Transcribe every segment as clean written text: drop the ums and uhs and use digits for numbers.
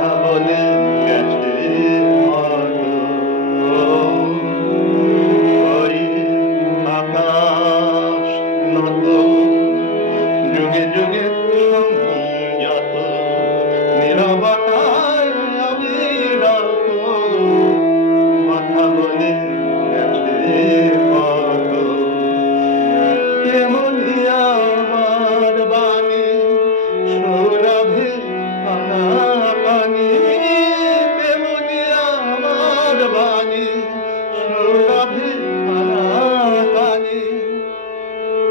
কথা বলে গেছে ওই আকাশ নত যুগে যুগে সংযত নীরবতায় অবিরত কথা বলে গেছে কত তেমনি আমার বাণী সৌরভে আনাকানি তেমনি আমার বাণী সৌরভে আনাকানি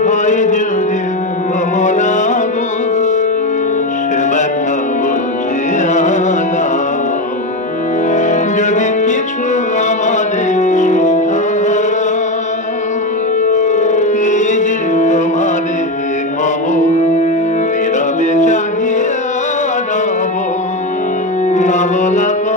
হয় যদি ভ্রমণাগো সে ব্যথা বুঝিয়া দাও যদি কিছু আমাদের তোমারে হব নীরবে চাহিয়া রব না বলা